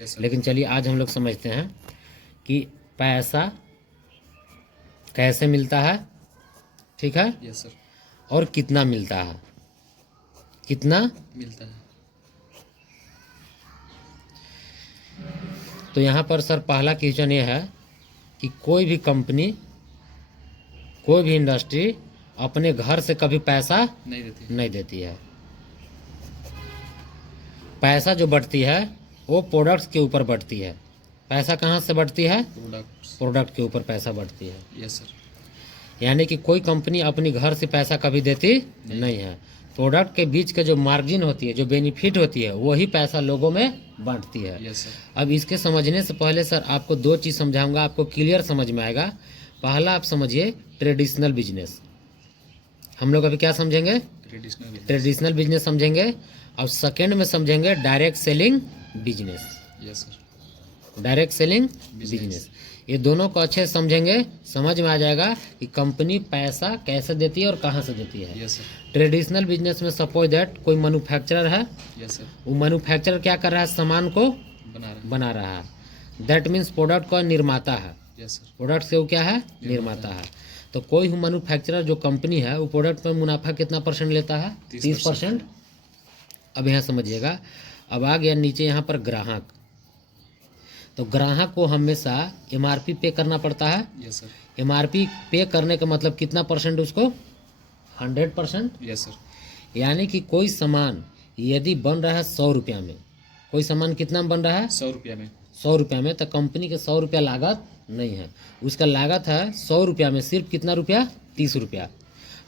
लेकिन चलिए आज हम लोग समझते हैं कि पैसा कैसे मिलता है, ठीक है, यस सर। और कितना मिलता है, कितना मिलता है। तो यहाँ पर सर पहला क्वेश्चन ये है कि कोई भी कंपनी, कोई भी इंडस्ट्री अपने घर से कभी पैसा नहीं देती है। पैसा जो बढ़ती है वो प्रोडक्ट्स के ऊपर बढ़ती है। पैसा कहाँ से बढ़ती है? प्रोडक्ट के ऊपर पैसा बढ़ती है। Yes sir. यानी कि कोई कंपनी अपनी घर से पैसा कभी देती नहीं है। प्रोडक्ट के बीच के जो मार्जिन होती है, जो बेनिफिट होती है, वही पैसा लोगों में बांटती है। Yes sir. अब इसके समझने से पहले सर आपको दो चीज़ समझाऊंगा, आपको क्लियर समझ में आएगा। पहला आप समझिए ट्रेडिशनल बिजनेस। हम लोग अभी क्या समझेंगे? ट्रेडिशनल बिजनेस समझेंगे। और सेकेंड में समझेंगे direct selling business. Yes sir. Direct selling business, ये दोनों को अच्छे से समझेंगे, समझ में आ जाएगा कि कंपनी पैसा कैसे देती है और कहाँ से देती है। Yes sir. ट्रेडिशनल बिजनेस में सपोज दैट कोई मैन्युफैक्चरर है। Yes sir. वो मैन्युफैक्चरर क्या कर रहा है? सामान को बना रहा है। दैट मीन्स प्रोडक्ट का निर्माता है। Yes sir. प्रोडक्ट से वो क्या है? निर्माता है। तो कोई मैन्युफैक्चरर जो कंपनी है वो प्रोडक्ट में मुनाफा कितना परसेंट लेता है? 30%। अब यहाँ समझिएगा, अब आ गया नीचे यहाँ पर ग्राहक। तो ग्राहक को हमेशा एमआरपी पे करना पड़ता है। Yes sir. एमआरपी पे करने का मतलब कितना परसेंट? उसको 100%। Yes sir. यानी कि कोई सामान यदि बन रहा है 100 रुपया में, कोई सामान कितना में बन रहा है? 100 रुपया में। 100 रुपया में, तो कंपनी के 100 रुपया लागत नहीं है, उसका लागत है 100 रुपया में सिर्फ कितना रुपया? 30 रुपया।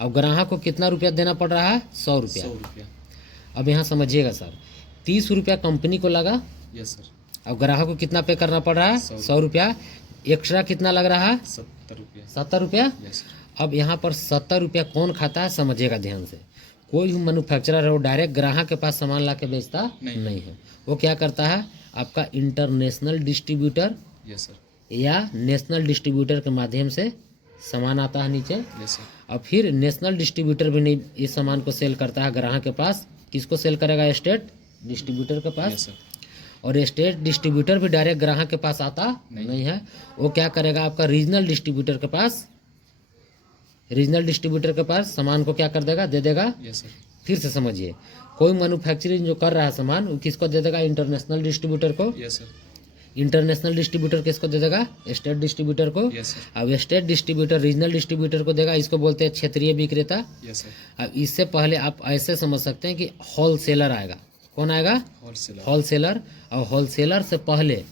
अब ग्राहक को कितना रुपया देना पड़ रहा है? 100 रुपया। 100 रुपया। अब यहाँ समझिएगा सर, 30 रुपया कंपनी को लगा। Yes sir. अब ग्राहक को कितना पे करना पड़ रहा है? 100 रुपया। एक्स्ट्रा कितना लग रहा है? 70 रुपया। 70 रुपया। Yes sir. अब यहाँ पर 70 रुपया कौन खाता है? समझिएगा ध्यान से। कोई भी मैन्युफैक्चरर है वो डायरेक्ट ग्राहक के पास सामान ला के बेचता नहीं है। वो क्या करता है? आपका इंटरनेशनल डिस्ट्रीब्यूटर यस सर। या नेशनल डिस्ट्रीब्यूटर के माध्यम से सामान आता है नीचे। Yes sir. और फिर नेशनल डिस्ट्रीब्यूटर भी नहीं इस सामान को सेल करता है ग्राहक के पास। किसको सेल करेगा? स्टेट डिस्ट्रीब्यूटर के पास। Yes sir. और स्टेट डिस्ट्रीब्यूटर भी डायरेक्ट ग्राहक के पास आता नहीं है। वो क्या करेगा? आपका रीजनल डिस्ट्रीब्यूटर के पास, रीजनल डिस्ट्रीब्यूटर के पास सामान को क्या कर देगा? दे देगा। Yes sir. फिर से समझिए, कोई मैन्युफैक्चरिंग जो कर रहा है सामान, वो किसको दे देगा? इंटरनेशनल डिस्ट्रीब्यूटर को। Yes sir. इंटरनेशनल डिस्ट्रीब्यूटर किसको दे देगा? स्टेट डिस्ट्रीब्यूटर को। Yes sir. अब स्टेट डिस्ट्रीब्यूटर रीजनल डिस्ट्रीब्यूटर को देगा, इसको बोलते हैं क्षेत्रीय विक्रेता। Yes sir. अब इससे पहले आप ऐसे समझ सकते हैं कि होलसेलर आएगा। कौन आएगा? होलसेलर। होलसेलर। और होलसेलर से पहले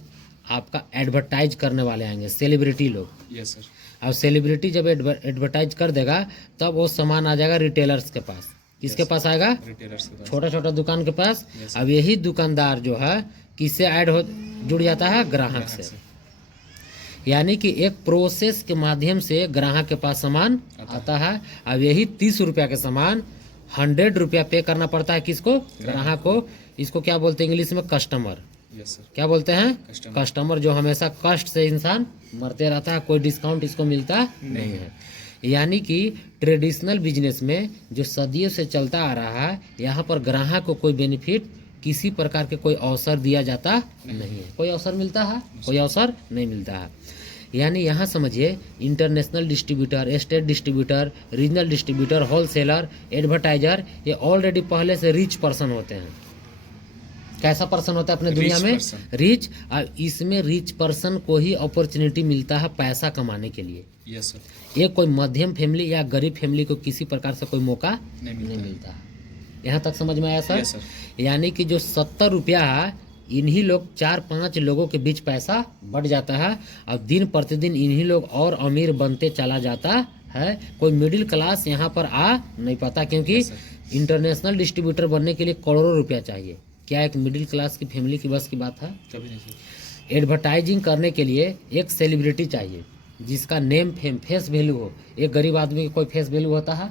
आपका एडवर्टाइज करने वाले आएंगे, सेलिब्रिटी लोग। Yes sir. अब सेलिब्रिटी जब एडवर्टाइज कर देगा तब वो सामान आ जाएगा रिटेलर्स के पास। किसके पास आएगा? रिटेलर्स के पास। छोटा छोटा दुकान के पास। Yes, अब यही दुकानदार जो है किससे ऐड हो जुड़ जाता है? ग्राहक से। यानी कि एक प्रोसेस के माध्यम से ग्राहक के पास सामान आता है। अब यही 30 रुपया के सामान 100 रुपया पे करना पड़ता है। किसको? ग्राहक को। इसको क्या बोलते हैं इंग्लिश में? कस्टमर। Yes sir. क्या बोलते हैं? कस्टमर। कस्टमर, जो हमेशा कष्ट से इंसान मरते रहता है, कोई डिस्काउंट इसको मिलता नहीं है। यानी कि ट्रेडिशनल बिजनेस में जो सदियों से चलता आ रहा है, यहाँ पर ग्राहक को कोई बेनिफिट, किसी प्रकार के कोई अवसर दिया जाता नहीं है। कोई अवसर मिलता है? कोई अवसर नहीं मिलता है। यानी यहाँ समझिए, international distributor, state distributor, regional distributor, wholesaler, advertiser, ये ऑलरेडी पहले से रिच पर्सन होते हैं। कैसा पर्सन होता है अपने दुनिया में? रिच। और इसमें रिच पर्सन को ही अपॉर्चुनिटी मिलता है पैसा कमाने के लिए। Yes sir. ये कोई मध्यम फैमिली या गरीब फैमिली को किसी प्रकार से कोई मौका नहीं मिलता है। यहाँ तक समझ में आया सर? Yes sir. यानी कि जो 70 रुपया है, इन्हीं लोग 4-5 लोगों के बीच पैसा बढ़ जाता है। और दिन प्रतिदिन इन्हीं लोग और अमीर बनते चला जाता है। कोई मिडिल क्लास यहाँ पर आ नहीं पाता, क्योंकि इंटरनेशनल डिस्ट्रीब्यूटर बनने के लिए करोड़ों रुपया चाहिए। क्या एक मिडिल क्लास की फैमिली की बस की बात है? कभी नहीं सर। एडवर्टाइजिंग करने के लिए एक सेलिब्रिटी चाहिए जिसका नेम फेम फेस वैल्यू हो। एक गरीब आदमी का कोई फेस वैल्यू होता है?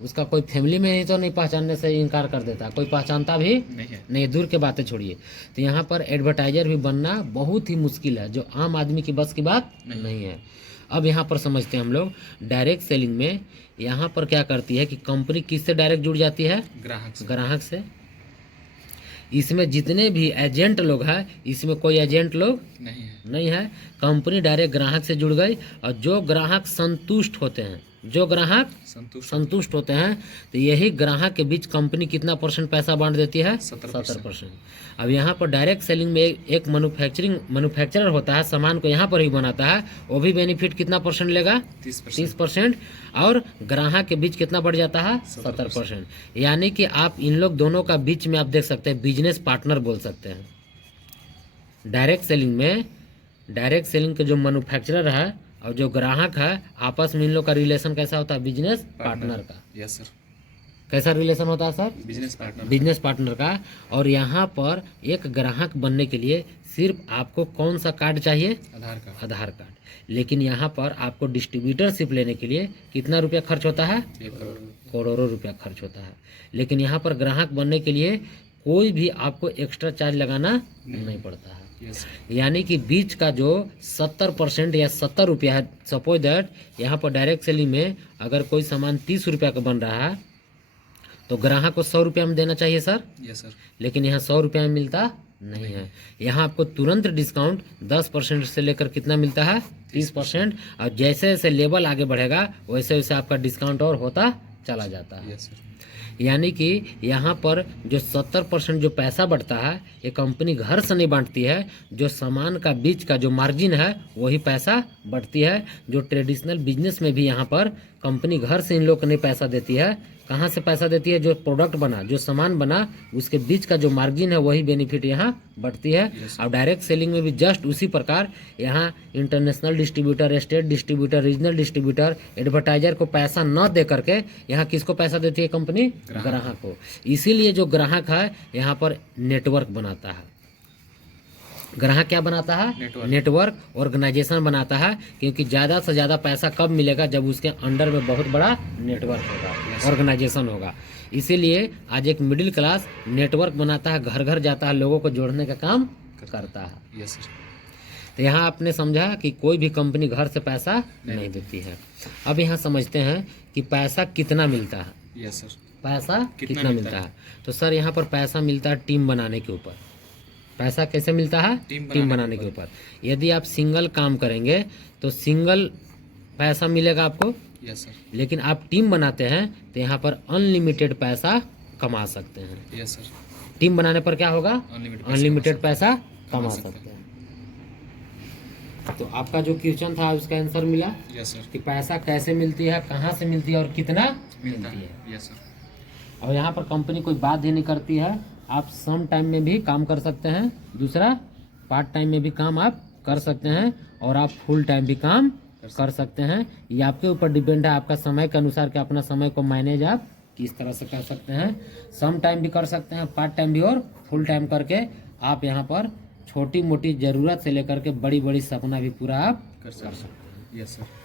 उसका कोई फैमिली में ही तो नहीं पहचानने से इनकार कर देता, कोई पहचानता भी नहीं। दूर के बातें छोड़िए। तो यहाँ पर एडवर्टाइजर भी बनना बहुत ही मुश्किल है, जो आम आदमी की बस की बात नहीं है। अब यहाँ पर समझते हैं हम लोग डायरेक्ट सेलिंग में। यहाँ पर क्या करती है कि कंपनी किससे डायरेक्ट जुड़ जाती है? ग्राहक से। ग्राहक से। इसमें जितने भी एजेंट लोग हैं, इसमें कोई एजेंट लोग नहीं है। कंपनी डायरेक्ट ग्राहक से जुड़ गई, और जो ग्राहक संतुष्ट होते हैं, जो ग्राहक संतुष्ट होते हैं, तो यही ग्राहक के बीच कंपनी कितना % पैसा बांट देती है? 70%। अब यहाँ पर डायरेक्ट सेलिंग में एक मैन्युफैक्चरर होता है, सामान को यहाँ पर ही बनाता है, वो भी बेनिफिट कितना % लेगा? 30%। और ग्राहक के बीच कितना बढ़ जाता है? 70%। यानी कि आप इन लोग दोनों का बीच में आप देख सकते हैं बिजनेस पार्टनर बोल सकते हैं। डायरेक्ट सेलिंग के जो मैन्युफैक्चरर है और जो ग्राहक है, आपस में इन लोग का रिलेशन कैसा होता है? बिजनेस पार्टनर का। Yes sir. कैसा रिलेशन होता है सर? बिजनेस पार्टनर का। और यहाँ पर एक ग्राहक बनने के लिए सिर्फ आपको कौन सा कार्ड चाहिए? आधार कार्ड। लेकिन यहाँ पर आपको डिस्ट्रीब्यूटरशिप लेने के लिए कितना रुपया खर्च होता है? 1 करोड़। करोड़ों रुपया खर्च होता है। लेकिन यहाँ पर ग्राहक बनने के लिए कोई भी आपको एक्स्ट्रा चार्ज लगाना नहीं पड़ता है। यानी कि बीच का जो 70% या 70 रुपया है, सपोज दैट यहाँ पर डायरेक्ट सेलिंग में अगर कोई सामान 30 रुपया का बन रहा है, तो ग्राहक को 100 रुपया में देना चाहिए सर। Yes sir. लेकिन यहाँ 100 रुपया में मिलता नहीं है। यहाँ आपको तुरंत डिस्काउंट 10% से लेकर कितना मिलता है? 30%। और जैसे जैसे लेवल आगे बढ़ेगा वैसे वैसे आपका डिस्काउंट और होता चला जाता है। Yes sir. यानी कि यहाँ पर जो 70% जो पैसा बढ़ता है, ये कंपनी घर से नहीं बांटती है। जो सामान का बीच का जो मार्जिन है वही पैसा बढ़ती है। जो ट्रेडिशनल बिजनेस में भी यहाँ पर कंपनी घर से इन लोग को नहीं पैसा देती है। कहाँ से पैसा देती है? जो प्रोडक्ट बना, जो सामान बना, उसके बीच का जो मार्जिन है वही बेनिफिट यहाँ बढ़ती है। और डायरेक्ट सेलिंग में भी जस्ट उसी प्रकार यहाँ international distributor, state distributor, regional distributor, advertiser को पैसा न दे करके यहाँ किसको पैसा देती है कंपनी? ग्राहक को। इसीलिए जो ग्राहक है यहाँ पर नेटवर्क बनाता है। ग्राहक क्या बनाता है? नेटवर्क ऑर्गेनाइजेशन बनाता है। क्योंकि ज़्यादा से ज़्यादा पैसा कब मिलेगा? जब उसके अंडर में बहुत बड़ा नेटवर्क होगा, ऑर्गेनाइजेशन होगा। इसीलिए आज एक मिडिल क्लास नेटवर्क बनाता है, घर घर जाता है, लोगों को जोड़ने का काम करता है। Yes sir. तो यहाँ आपने समझा कि कोई भी कंपनी घर से पैसा नहीं देती है। अब यहाँ समझते हैं कि पैसा कितना मिलता है। Yes sir. पैसा कितना मिलता है? तो सर यहाँ पर पैसा मिलता है टीम बनाने के ऊपर। पैसा कैसे मिलता है? टीम बनाने के ऊपर। यदि आप सिंगल काम करेंगे तो सिंगल पैसा मिलेगा आपको। Yes sir. लेकिन आप टीम बनाते हैं तो यहाँ पर अनलिमिटेड पैसा कमा सकते हैं। Yes sir. टीम बनाने पर क्या होगा? अनलिमिटेड पैसा कमा सकते हैं। तो आपका जो क्वेश्चन था उसका आंसर मिला। Yes sir. कि पैसा कैसे मिलती है, कहाँ से मिलती है और कितना मिलती है। Yes sir. और यहाँ पर कंपनी कोई बाध्य नहीं करती है। आप सम टाइम में भी काम कर सकते हैं, दूसरा पार्ट टाइम में भी काम आप कर सकते हैं, और आप फुल टाइम भी काम कर सकते हैं। ये आपके ऊपर डिपेंड है, आपका समय के अनुसार कि अपना समय को मैनेज आप किस तरह से कर सकते हैं। सम टाइम भी कर सकते हैं, पार्ट टाइम भी, और फुल टाइम करके आप यहाँ पर छोटी मोटी ज़रूरत से लेकर के बड़ी बड़ी सपना भी पूरा आप कर सकते हैं। Yes sir.